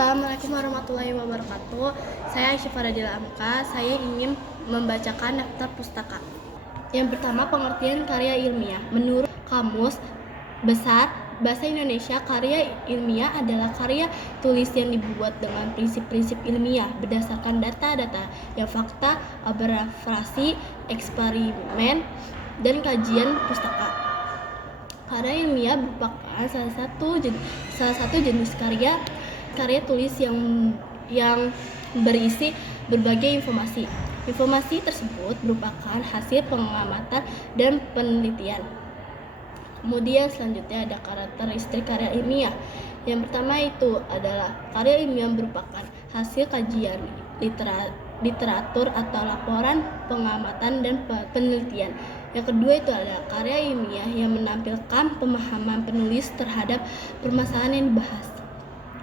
Assalamualaikum warahmatullahi wabarakatuh. Saya Aisyah Faradila Amka. Saya ingin membacakan daftar pustaka. Yang pertama, pengertian karya ilmiah. Menurut Kamus Besar Bahasa Indonesia, karya ilmiah adalah karya tulis yang dibuat dengan prinsip-prinsip ilmiah berdasarkan data-data yang fakta, observasi, eksperimen, dan kajian pustaka. Karya ilmiah merupakan salah satu jenis karya tulis yang berisi berbagai informasi. Informasi tersebut merupakan hasil pengamatan dan penelitian. Kemudian selanjutnya ada karakteristik karya ilmiah. Yang pertama itu adalah karya ilmiah merupakan hasil kajian literatur atau laporan pengamatan dan penelitian. Yang kedua itu adalah karya ilmiah yang menampilkan pemahaman penulis terhadap permasalahan yang dibahas.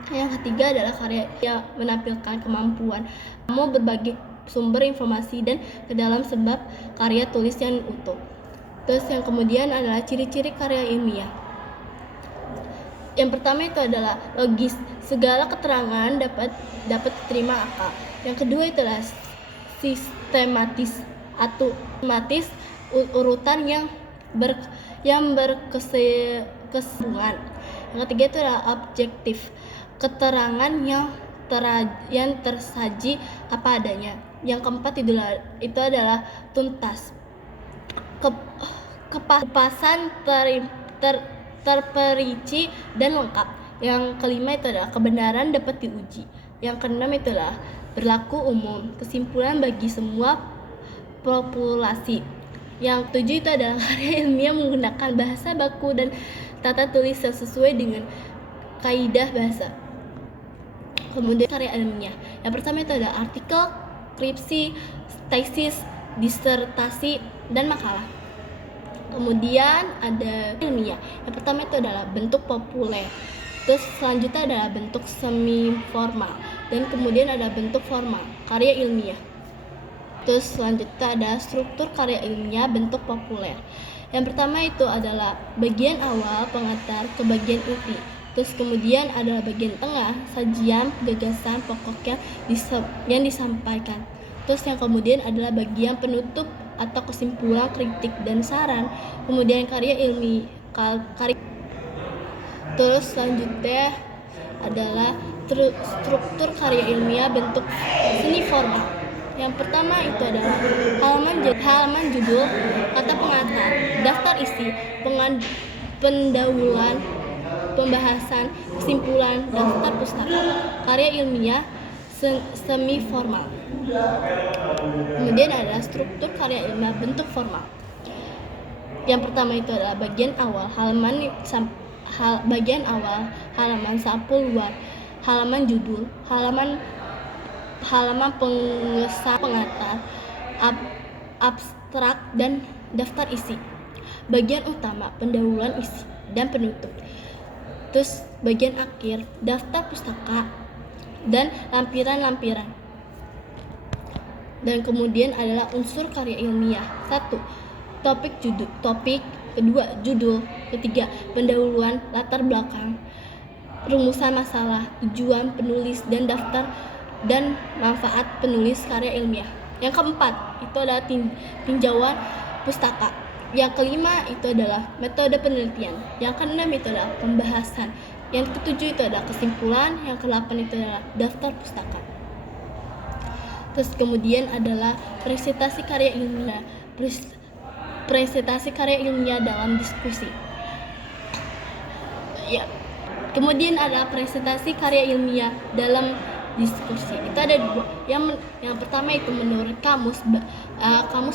Yang ketiga adalah karya yang menampilkan kemampuan berbagi sumber informasi dan ke dalam sebab karya tulis yang utuh. Terus yang kemudian adalah ciri-ciri karya ilmiah. Yang pertama itu adalah logis, segala keterangan dapat diterima akal. Yang kedua itu adalah sistematis atau urutan yang berkesinambungan. Yang ketiga itu adalah objektif, keterangan yang tersaji apa adanya. Yang keempat itu adalah tuntas, kepasan, terperinci dan lengkap. Yang kelima itu adalah kebenaran dapat diuji. Yang keenam itu adalah berlaku umum, kesimpulan bagi semua populasi. Yang ketujuh itu adalah karya ilmiah menggunakan bahasa baku dan tata tulis yang sesuai dengan kaidah bahasa. Kemudian karya ilmiah. Yang pertama itu ada artikel, skripsi, tesis, disertasi, dan makalah. Kemudian ada ilmiah. Yang pertama itu adalah bentuk populer. Terus selanjutnya adalah bentuk semi formal. Dan kemudian ada bentuk formal, karya ilmiah. Terus selanjutnya ada struktur karya ilmiah bentuk populer. Yang pertama itu adalah bagian awal pengantar ke bagian inti. Terus kemudian adalah bagian tengah, sajian, gagasan pokok yang disampaikan. Terus yang kemudian adalah bagian penutup atau kesimpulan, kritik, dan saran. Kemudian karya ilmiah. Terus selanjutnya adalah struktur karya ilmiah bentuk seni formal. Yang pertama itu adalah halaman judul, kata pengantar, daftar isi, pendahuluan, pembahasan, kesimpulan, daftar pustaka. Karya ilmiah semi formal. Kemudian ada struktur karya ilmiah bentuk formal. Yang pertama itu adalah bagian awal, halaman sampul luar, halaman judul, halaman pengantar, abstrak, dan daftar isi. Bagian utama, pendahuluan isi dan penutup. Terus bagian akhir, daftar pustaka dan lampiran-lampiran. Dan kemudian adalah unsur karya ilmiah. 1. Topik. Kedua, judul. Ketiga, pendahuluan, latar belakang, rumusan masalah, tujuan penulis, dan daftar dan manfaat penulis karya ilmiah. Yang keempat itu adalah tinjauan pustaka. Yang kelima itu adalah metode penelitian. Yang keenam itu adalah pembahasan. Yang ketujuh itu adalah kesimpulan. Yang kedelapan itu adalah daftar pustaka. Terus kemudian adalah presentasi karya ilmiah. Presentasi karya ilmiah dalam diskusi. Ya. Kemudian ada presentasi karya ilmiah dalam diskusi. Itu ada dua. Yang pertama itu menurut Kamus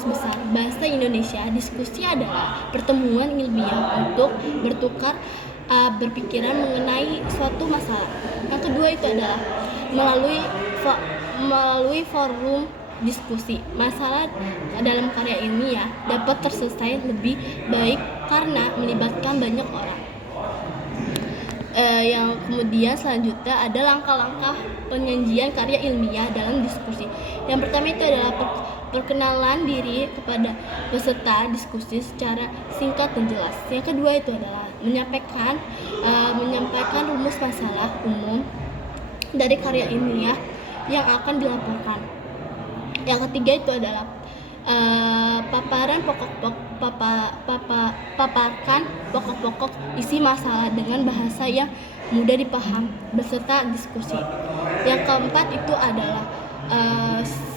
Besar Bahasa Indonesia, diskusi adalah pertemuan ilmiah untuk bertukar berpikiran mengenai suatu masalah. Yang kedua itu adalah melalui forum diskusi. Masalah dalam karya ilmiah dapat terselesaikan lebih baik karena melibatkan banyak orang. Yang kemudian selanjutnya ada langkah-langkah penyajian karya ilmiah dalam diskusi. Yang pertama itu adalah perkenalan diri kepada peserta diskusi secara singkat dan jelas. Yang kedua itu adalah menyampaikan rumus masalah umum. dari karya ilmiah yang akan dilaporkan. Yang ketiga itu adalah paparkan pokok-pokok isi masalah dengan bahasa yang mudah dipaham beserta diskusi. Yang keempat itu adalah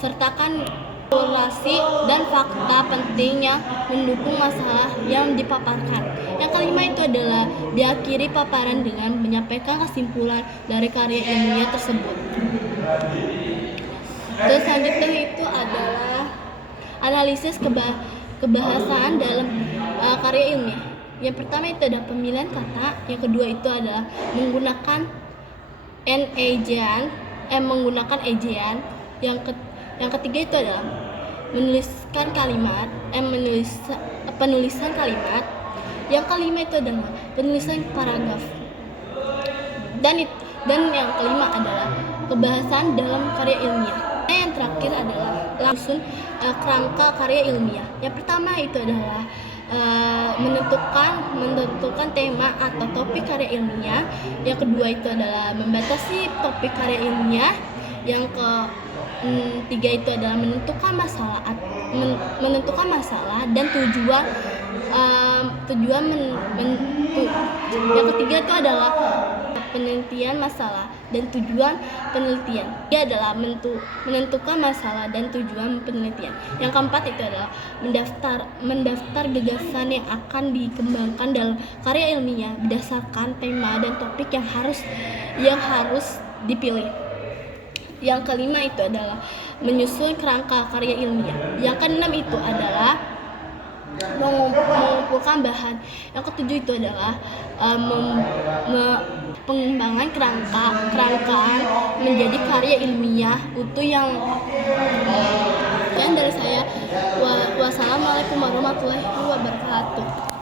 sertakan informasi dan fakta penting yang mendukung masalah yang dipaparkan. Yang kelima itu adalah diakhiri paparan dengan menyampaikan kesimpulan dari karya ilmiah tersebut. Terus selanjutnya itu adalah analisis kebahasaan dalam karya ilmiah. Yang pertama itu adalah pemilihan kata, yang kedua itu adalah menggunakan ejaan, yang ketiga itu adalah penulisan kalimat, yang kelima itu adalah penulisan paragraf, dan yang kelima adalah kebahasaan dalam karya ilmiah. Yang terakhir adalah langsung kerangka karya ilmiah. Yang pertama itu adalah menentukan tema atau topik karya ilmiah. Yang kedua itu adalah membatasi topik karya ilmiah. Yang ketiga itu adalah menentukan masalah dan tujuan. Yang ketiga itu adalah penelitian masalah dan tujuan penelitian. Dia adalah menentukan masalah dan tujuan penelitian. Yang keempat itu adalah mendaftar gagasan yang akan dikembangkan dalam karya ilmiah berdasarkan tema dan topik yang harus dipilih. Yang kelima itu adalah menyusun kerangka karya ilmiah. Yang keenam itu adalah mengumpulkan bahan. Yang ketujuh itu adalah pengembangan kerangkaan menjadi karya ilmiah utuh yang dari saya. Wassalamualaikum warahmatullahi wabarakatuh.